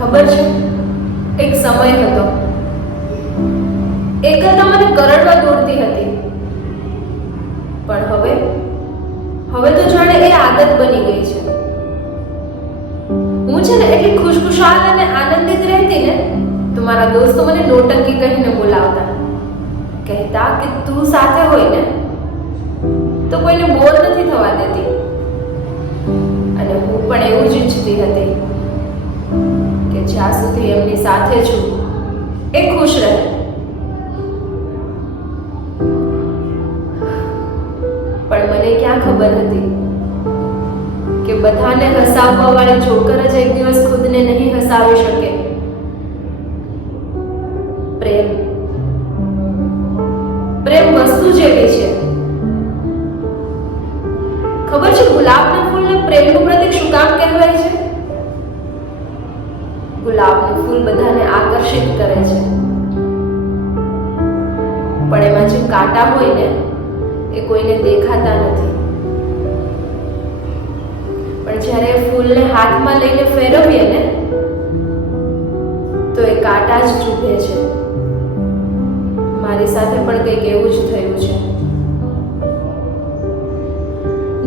ખબર છે, એક સમય હતો, એકલતા મને કરડવા દોડતી હતી, પણ હવે તો જાણે એ આદત બની ગઈ છે. હું છે ને એટલી ખુશખુશાલ અને આનંદિત રહેતી ને તો મારા દોસ્તો મને નોટંકી કહીને બોલાવતા, કહેતા કે તું સાથે હોય ને તો કોઈને બોર નથી થવા દેતી. અને હું પણ એવું જ ઈચ્છતી હતી કે જ્યાં સુધી એમની સાથે છું એ ખુશ રહે. પણ મને ક્યાં ખબર હતી કે બધાને હસાવવા વાળી જોકર જ એક દિવસ ખુદને નહીં હસાવી શકે. પ્રેમ વસ્તુ જેવી છે. ખબર છે ગુલાબના ફૂલને પ્રેમનું પ્રતીક શું કામ કહેવાય છે? ગુલાબનું ફૂલ બધાને આકર્ષિત કરે છે, પણ એમાં જે કાંટા હોય ને એ કોઈને દેખાતા નથી. પણ જ્યારે ફૂલને હાથમાં લઈને ફેરવીએ ને તો એ કાંટા જ ચૂભે છે. મારી સાથે પણ કંઈક એવું જ થયું છે.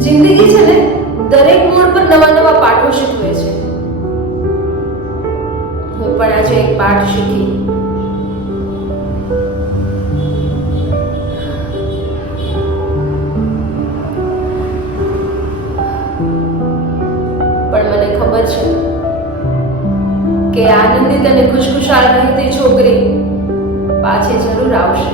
જિંદગી છે ને દરેક મોડ પર નવા નવા પાઠો શીખવે છે. હું પણ આજે એક પાઠ શીખી. પણ મને ખબર છે કે આનંદિત અને ખુશખુશાલ રહેતી છોકરી પાછી જરૂર આવશે.